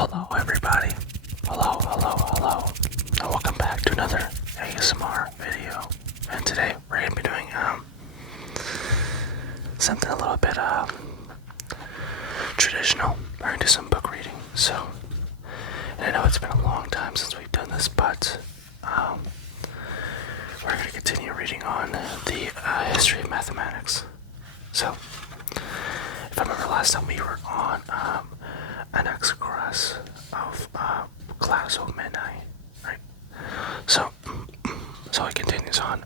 Hello everybody. Hello. And welcome back to another ASMR video. And today we're going to be doing something a little bit traditional. We're going to do some book reading. And I know it's been a long time since we've done this, but we're going to continue reading on the history of mathematics. So, if I remember last time we were on Anaxagoras of Clazomenae, right? So it continues on.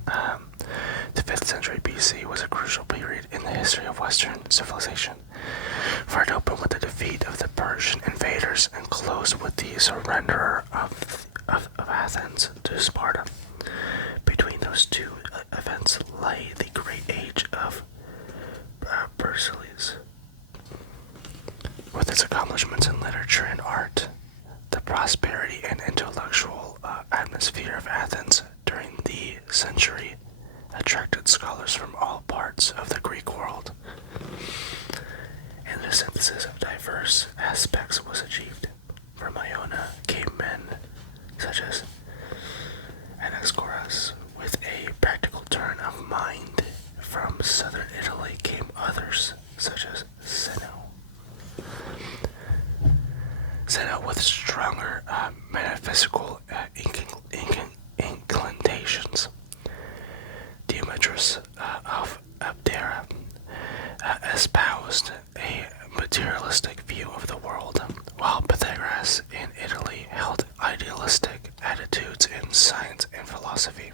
The 5th century BC was a crucial period in the history of Western civilization, for it opened with the defeat of the Persian invaders and closed with the surrender of Athens to Sparta. Between those two events lay the great age of Pericles, with its accomplishments in literature and art. The prosperity and intellectual atmosphere of Athens during the century attracted scholars from all parts of the Greek world, and the synthesis of diverse aspects was achieved. From Iona came men such as Anaxagoras, with a practical turn of mind. From southern Italy came others such as Zeno with stronger metaphysical inclinations. Demetrius of Abdera espoused a materialistic view of the world, while Pythagoras in Italy held idealistic attitudes in science and philosophy.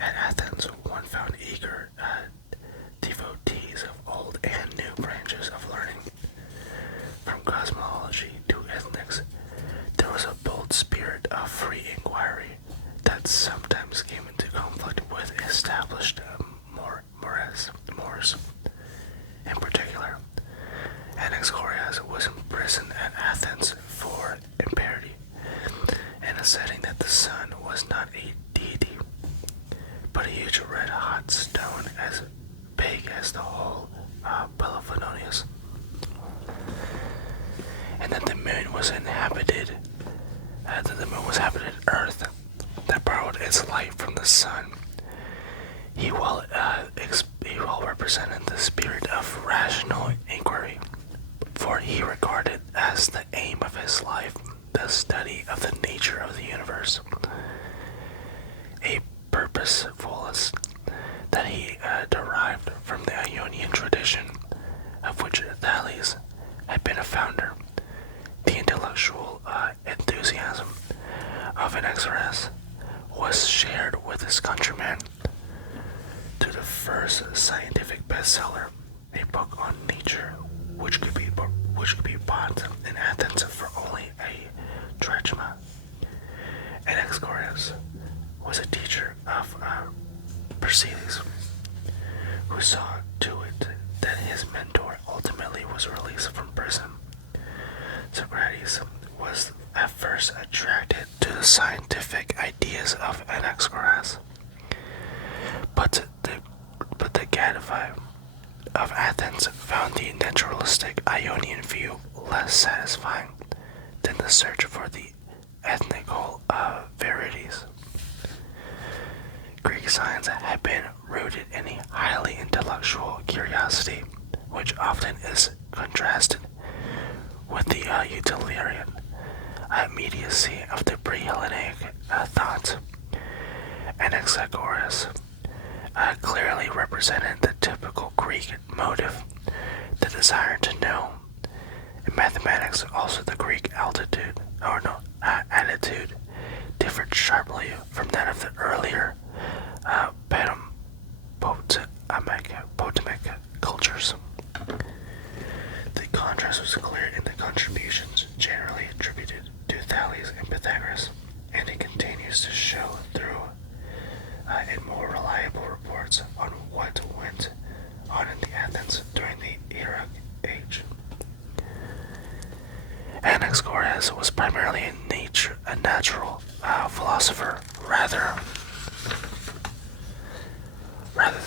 At Athens, one found eager devotees of old and new branches of learning. From cosmology to ethics, there was a bold spirit of free inquiry that sometimes came into conflict with established mores. In particular, Anaxagoras was imprisoned at Athens for impurity, and asserting that the sun was not a deity, but a huge red-hot stone as big as the whole Peloponnese, and that the moon was inhabited Earth that borrowed its light from the sun. He well represented the spirit of rational inquiry, for he regarded as the aim of his life the study of the nature of the universe, a purposefulness that he derived from the Ionian tradition, of which Thales had been a founder. The intellectual enthusiasm of Anaxagoras was shared with his countrymen. To the first scientific bestseller, a book on nature, which could be bought in Athens for only a drachma. Anaxagoras was a teacher of Pericles, who saw to it that his mentor ultimately was released from prison. Socrates was at first attracted to the scientific ideas of Anaxagoras, but the Gadfly of Athens found the naturalistic Ionian view less satisfying than the search for the ethnical verities. Greek science had been rooted in a highly intellectual curiosity, which often is contrasted with the utilitarian immediacy of the pre-Hellenic thought. Anaxagoras clearly represented the typical Greek motive, the desire to know. In mathematics, also the Greek attitude differed sharply from that of the earlier Potamic cultures. The contrast was clear in the contributions generally attributed to Thales and Pythagoras, and it continues to show through in more reliable reports on what went on in the Athens during the Iraq age. Anaxagoras was primarily a natural philosopher rather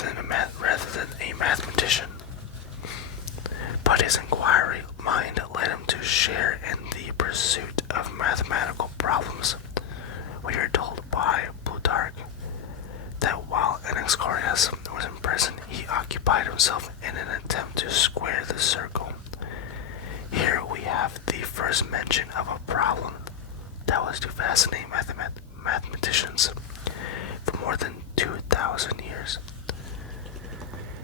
than a mathematician. But his inquiry mind led him to share in the pursuit of mathematical problems. We are told by Plutarch that while Anaxagoras was in prison, he occupied himself in an attempt to square the circle. Here we have the first mention of a problem that was to fascinate mathematicians for more than 2,000 years.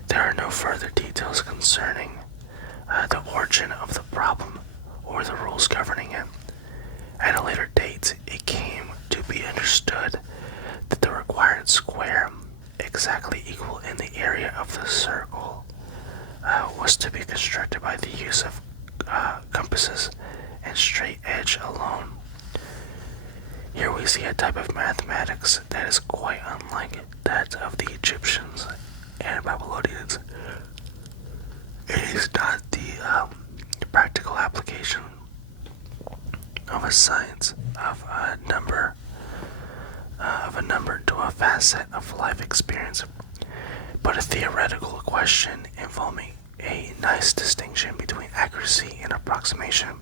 There are no further details concerning the origin of the problem or the rules governing it. At a later date, it came to be understood that the required square, exactly equal in the area of the circle, was to be constructed by the use of compasses and straight edge alone. Here we see a type of mathematics that is quite unlike that of the Egyptians and Babylonians. It is not the practical application of a science of a number to a facet of life experience, but a theoretical question involving a nice distinction between accuracy in approximation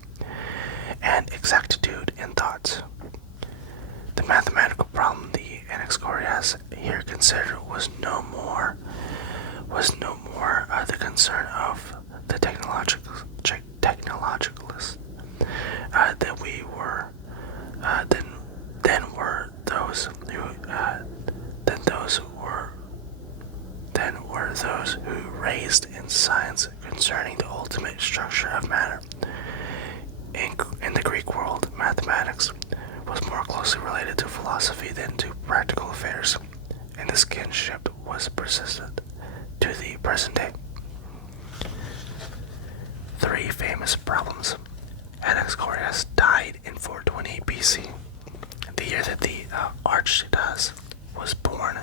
and exactitude in thought. The mathematical problem the Anaxagoras here considered was no more the concern of the technologicalists than were those who raised in science concerning the ultimate structure of matter. In the Greek world, mathematics was more closely related to philosophy than to practical affairs, and this kinship was persistent to the present day. 3 famous problems. Anaxagoras died in 428 BC, the year that the Archytas was born,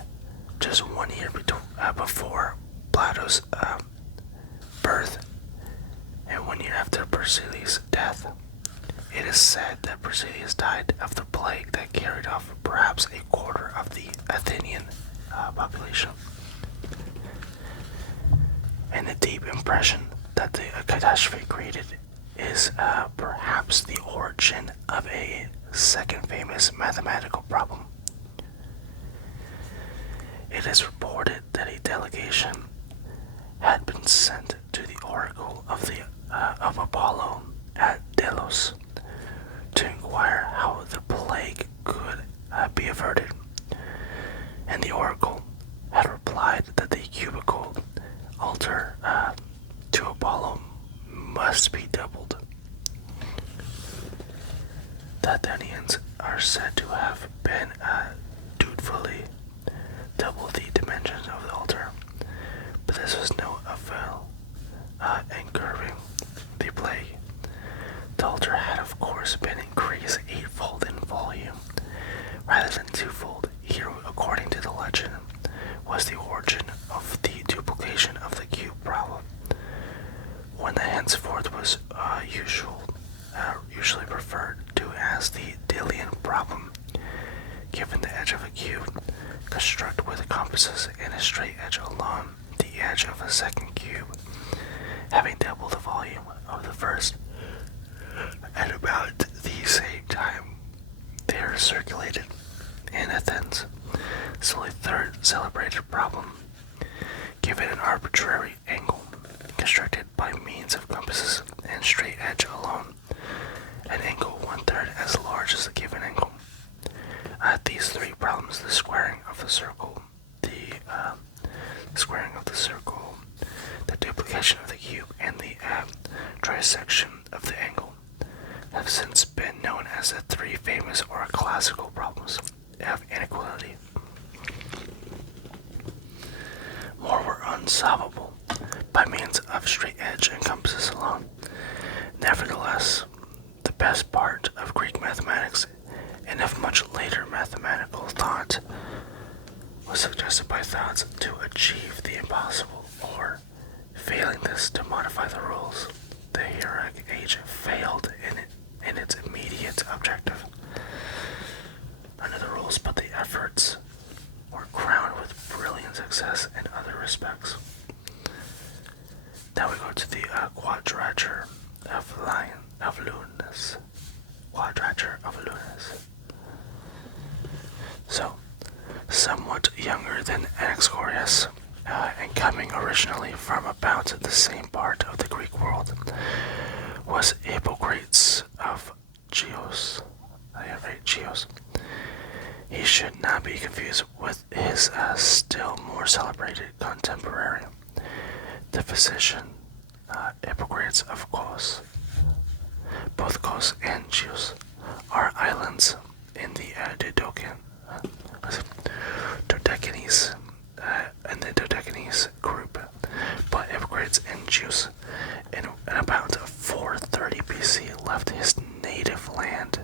just 1 year before Plato's birth, and 1 year after Persilius' death. It is said that Persilius died of the plague that carried off perhaps a quarter of the Athenian population. And the deep impression that the catastrophe created is perhaps the origin of a second famous mathematical problem. It is reported that a delegation had been sent to the oracle of Apollo at Delos to inquire how the plague could be averted, and the oracle had replied that the cubical altar to Apollo must be doubled. The Athenians are said to have been dutifully double the dimensions of the altar, but this was no avail in curbing the plague. The altar had of course been increased 8-fold in volume, rather than 2-fold. Here, according to the legend, was the origin of the duplication of the cube problem, one that henceforth was usually referred to as the Delian problem. Given the edge of a cube, construct with compasses and a straight edge along the edge of a second cube, having double the volume of the first. At about the same time, they are circulated in Athens. So a third celebrated problem, given an arbitrary angle, constructed by means of compasses and straight edge alone, an angle 1/3 as large as the given angle. At these 3 problems, the squaring of the circle, the duplication of the cube, and the trisection of the angle, have since been known as the 3 famous or classical problems of inequality. More were unsolvable by means of straight edge and compasses alone. Nevertheless, the best part of Greek mathematics and of much later mathematical thought was suggested by thoughts to achieve the impossible, or, failing this, to modify the rules. The heroic age failed in its immediate objective. None of the rules but the efforts were crowned with brilliant success in other respects. Now we go to the quadrature of of Lunis. Quadrature of Lunis. So, somewhat younger than Anaxagoras, and coming originally from about the same part of the Greek world, was Hippocrates of Chios. Chios. He should not be confused with his still more celebrated contemporary, the physician Hippocrates of Kos. Both Kos and Chios are islands in the Dodecanese group, but Hippocrates and Chios in about 430 BC left his native land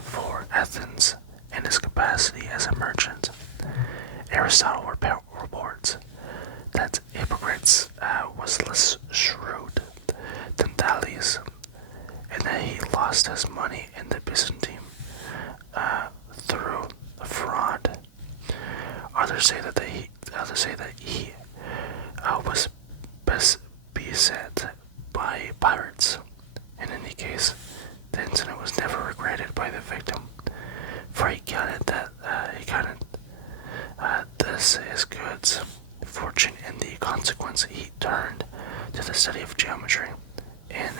for Athens in his capacity as a merchant. Aristotle reports that Hippocrates was less shrewd than Thales, and that he lost his money in the Byzantine through fraud. Others say that he was beset by pirates. In any case, the incident was never regretted by the victim, for he counted this his goods fortune. In the consequence, he turned to the study of geometry, in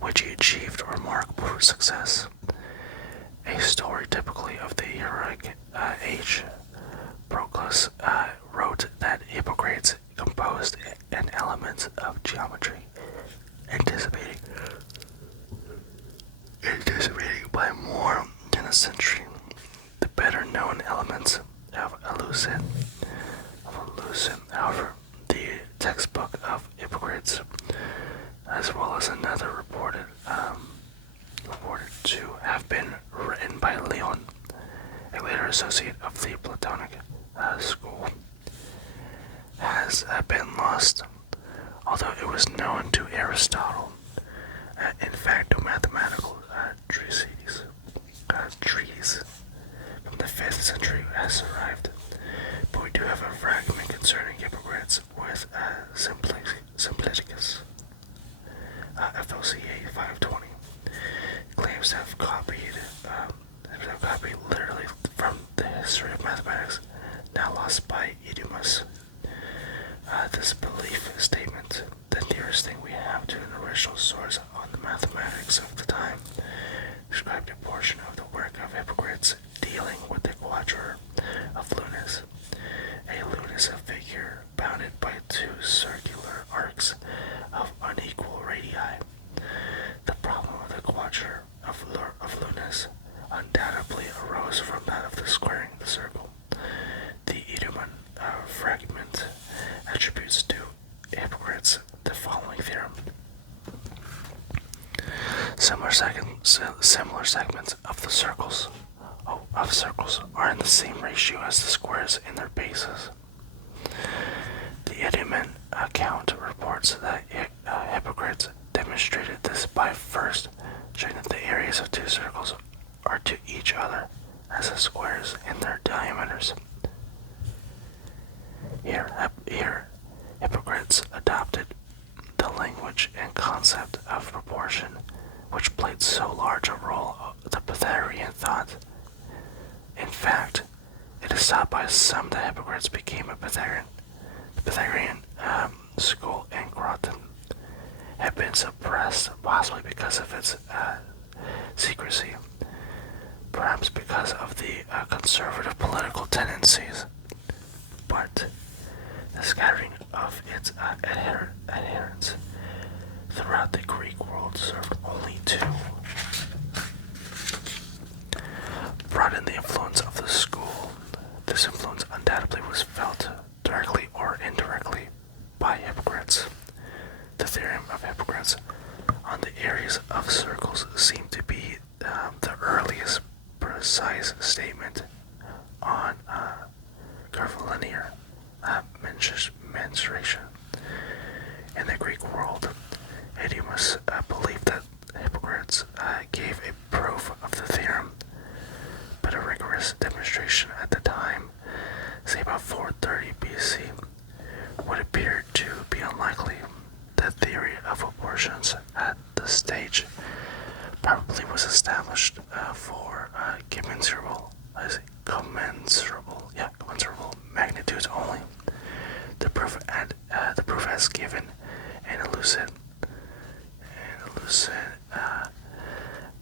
which he achieved remarkable success. A story typically of the heroic age, Proclus wrote that Hippocrates composed an element of geometry, anticipating by more than a century the better known elements of Eleusin. However, the textbook of Hippocrates, as well as another reported to have been written by Leon, a later associate of the Platonic school, has been lost, although it was known to Aristotle. In fact, a mathematical treatise from the 5th century has arrived, but we do have a fragment concerning Hippocrates with Simplicus, FLCA 520, claims to have copied literally from the history of mathematics, now lost by Eudemus. This belief statement, the nearest thing we have to an original source on the mathematics of the time, described a portion of the work of Hippocrates dealing with the quadrature of Lunis. A lune is a figure bounded by two circular arcs of unequal radii. The problem of the quadrature of Lunis undoubtedly arose from that of the squaring the circle. The Eudeman fragment attributes to Hippocrates the following theorem. Similar segments of the circles are in the same ratio as the squares in their bases. The Eudeman account reports that Hippocrates demonstrated this by first showing that the areas of two circles are to each other as the squares in their diameters. Here, Hippocrates adopted the language and concept of proportion, which played so large a role in the Pythagorean thought. In fact, it is thought by some that Hippocrates became a Pythagorean. The Pythagorean school in Croton had been suppressed, possibly because of its secrecy, perhaps because of the conservative political tendencies, but the scattering of its adherents throughout the Greek world served only to broaden the influence of the school. This influence undoubtedly was felt directly or indirectly by Hippocrates. The theorem of Hippocrates on the areas of circles seemed to be the earliest precise statement on curvilinear mensuration. In the Greek world, Eudemus believed that Hippocrates gave a proof of the theorem, but a rigorous demonstration at the time, say about 430 BC, would appear to be unlikely. The theory of proportion stage probably was established for commensurable magnitudes only. The proof as given and elucid,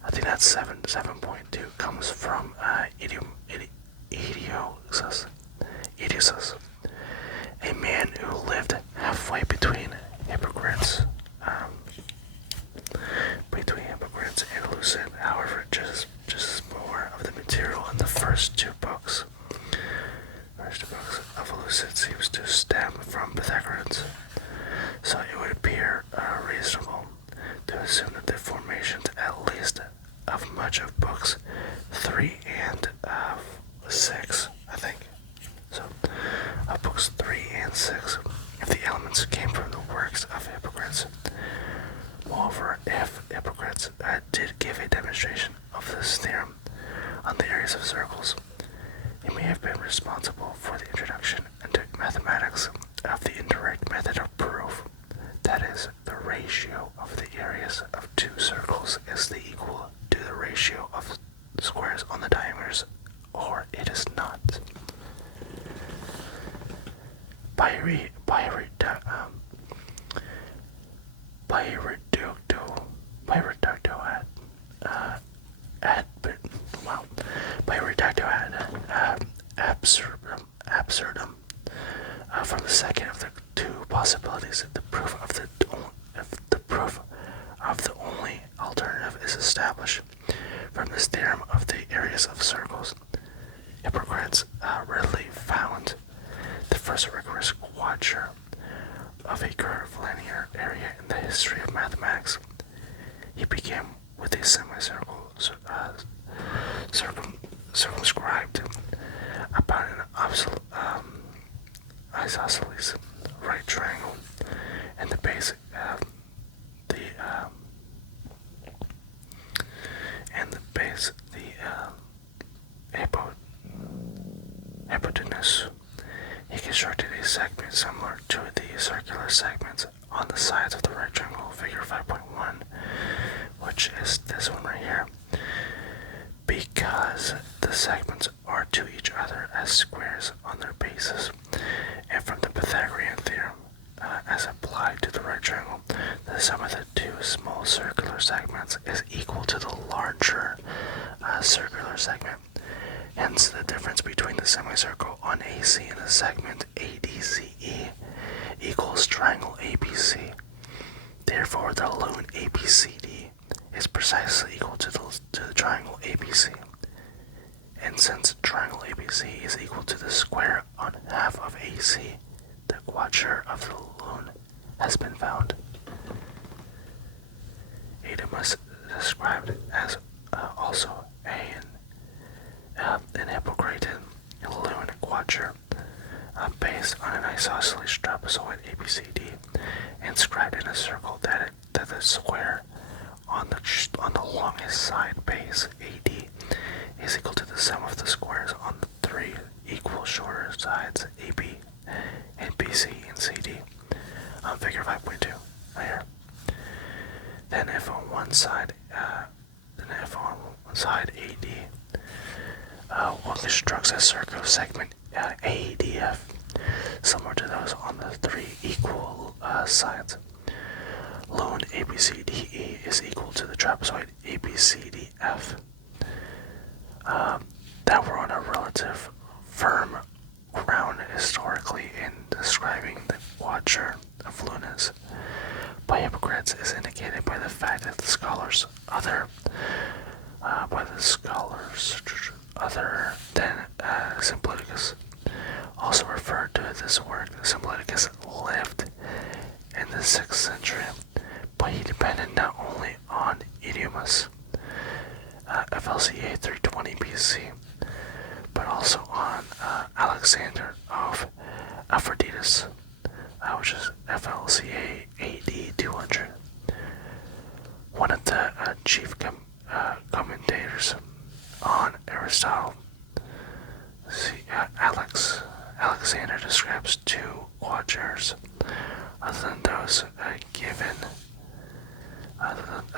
I think that's 7.2 comes from Ediosus, a man who lived halfway between hypocrites and Lucid. However, just more of the material in the first two books of Lucid seems to stem from Pythagoreans, so it would appear reasonable to assume that the formations, at least of much of books 3 and 6, I think. So, of books 3 and 6, if the elements came from the works of Hippocrates. Moreover, if Hippocrates did give a demonstration of this theorem on the areas of circles, he may have been responsible for the introduction into mathematics of the indirect method of proof. That is, the ratio of the areas of two circles is equal to the ratio of squares on the diameters, or it is not. Absurdum. From the second of the two possibilities, the proof of the only alternative is established. From this theorem of the areas of circles, Hippocrates readily found the first rigorous quadrature of a curvilinear area in the history of mathematics. He began with a semicircle circumscribed about an isosceles right triangle, and the base hypotenuse. He constructed a segment similar to the circular segments on the sides of the rectangle, figure 5.1, which is this one right here, because the segments are to each other as squares on their bases, and from the Pythagorean theorem, as applied to the right triangle, the sum of the two small circular segments is equal to the larger circular segment. Hence, the difference between the semicircle on AC and the segment ADCE equals triangle ABC. Therefore, the lune ABCD is precisely equal to the triangle ABC. And since triangle ABC is equal to the square on half of AC, the quadrature of the lune has been found. Adamus described as also an Hippocratean lune quadrature based on an isosceles trapezoid ABCD, inscribed in a circle that the square on the longest side base AD is equal to the sum of the squares on the three equal shorter sides AB and BC and CD on figure 5.2 right here. Then if on one side AD one constructs a circle segment AEDF similar to those on the three equal sides. Lone ABCDE is equal to the trapezoid ABCDF. That we're on a relative firm ground historically in describing the quadrature of lunas by Hippocrates is indicated by the fact that the scholars other than Simpleticus also referred to this work. Simpleticus lived in the 6th century, but he depended not only on Idiomus, FLCA 320 BC, but also on Alexander of Aphrodite, which is FLCA AD 200. One of the chief commentators on Aristotle, Alexander describes two quadratures other than those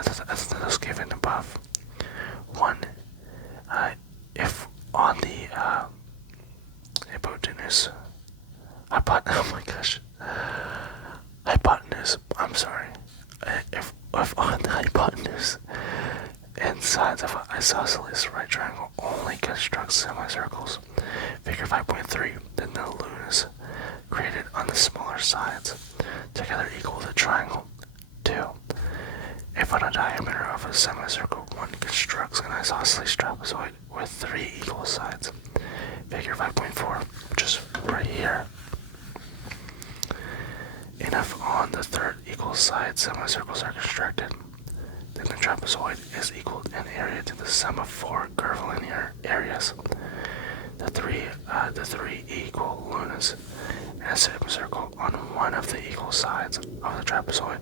those given above. One, if on the hypotenuse, oh my gosh, hypotenuse, I'm sorry, if on the hypotenuse and sides of an isosceles right triangle only constructs semicircles, figure 5.3, then the lunas created on the smaller sides together equal the triangle. 2. If on a diameter of a semicircle one constructs an isosceles trapezoid with 3 equal sides, figure 5.4, which is right here. And if on the third equal side semicircles are constructed, then the trapezoid is equal in area to the sum of 4 curvilinear areas. The three equal lunas in a semicircle on one of the equal sides of the trapezoid.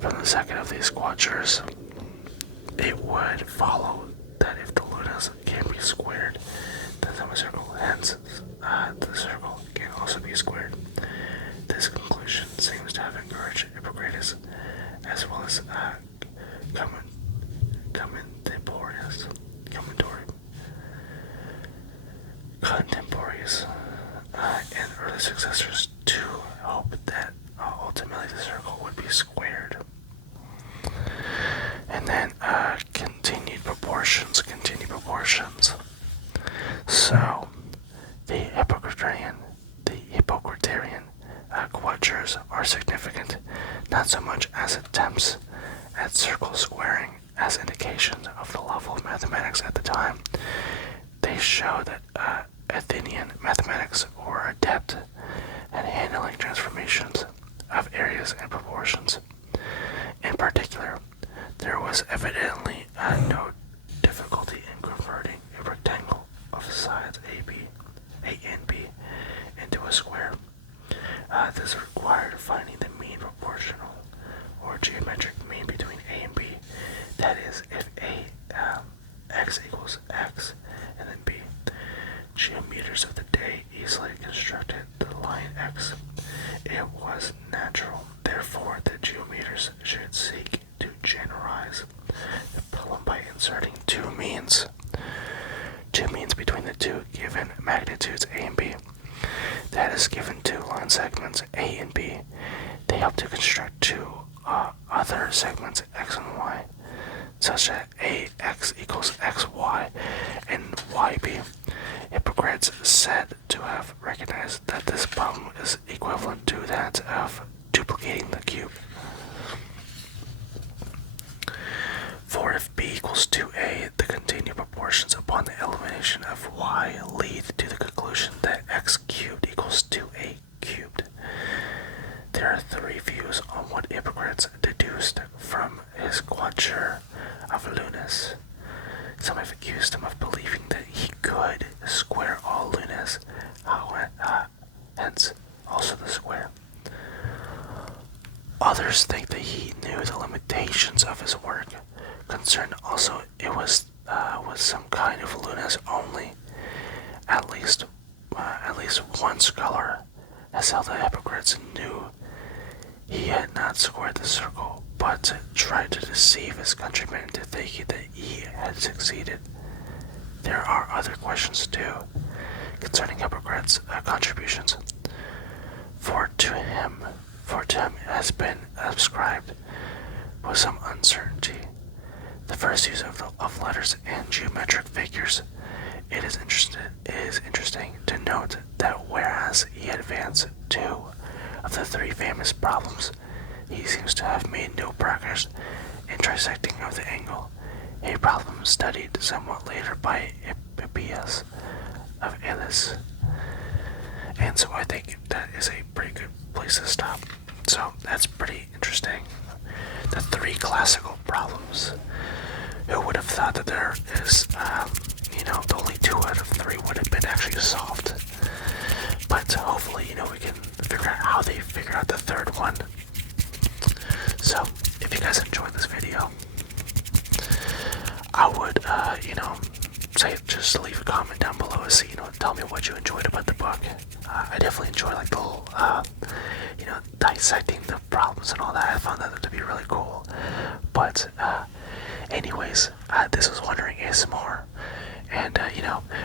From the second of these quadratures, it would follow that if the lunas can be squared, the semicircle, hence the circle, can also be squared. This conclusion seems to have encouraged Hippocrates as well as contemporaries and early successors to hope that ultimately the circle would be squared. And then continued proportions. So the Hippocratean quadratures are significant, not so much as attempts at circle squaring as indications of the level of mathematics at the time. They show that Athenian mathematics were adept at handling transformations of areas and proportions. In particular, there was evidently no difficulty in converting a rectangle of sides A and B into a square. This required finding the mean proportional or geometric mean between A and B. That is, if x equals x and then B. Geometers of the day easily constructed the line x. It was natural, therefore, that geometers should seek to generalize the problem by inserting two means between the two given magnitudes A and B. That is, given two line segments A and B, they help to construct two other segments x and y, such that ax equals xy and yb. Hippocrates said to have recognized that this problem is equivalent to that of duplicating the cube. For if b equals 2a, the continued proportions upon the elimination of y lead to the conclusion that x cubed equals 2a cubed. There are three views on what Hippocrates deduced from his quadrature of lunas. Some have accused him of believing that he could square all lunas, hence also the square. Others think that he knew the limitations of his work. Concerned also it was with some kind of lunas only. At least one scholar has held that Hippocrates knew he had not squared the circle, but tried to deceive his countrymen into thinking that he had succeeded. There are other questions too concerning Hippocrates' contributions. For to him has been ascribed with some uncertainty the first use of letters and geometric figures. It is interesting to note that whereas he advanced two of the three famous problems, he seems to have made no progress in trisecting of the angle, a problem studied somewhat later by Hippias of Elis. And so I think that is a pretty good place to stop. So that's pretty interesting. The three classical problems. Who would have thought that there is, only 2 out of 3 would have been actually solved. But hopefully, we can figure out how they figure out the third one. So, if you guys enjoyed this video, I would, say just leave a comment down below and see, tell me what you enjoyed about the book. I definitely enjoyed like the whole, dissecting the problems and all that. I found that to be really cool. But anyways, this was Wondering ASMR. And,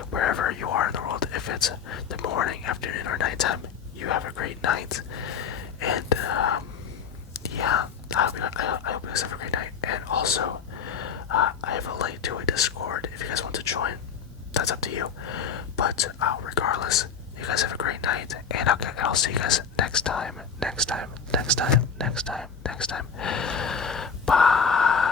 wherever you are in the world, if it's the morning, afternoon, or nighttime, you have a great night. And, yeah, I hope you guys have a great night. And also, I have a link to a Discord if you guys want to join. That's up to you. But, regardless, you guys have a great night. And I'll see you guys next time. Bye.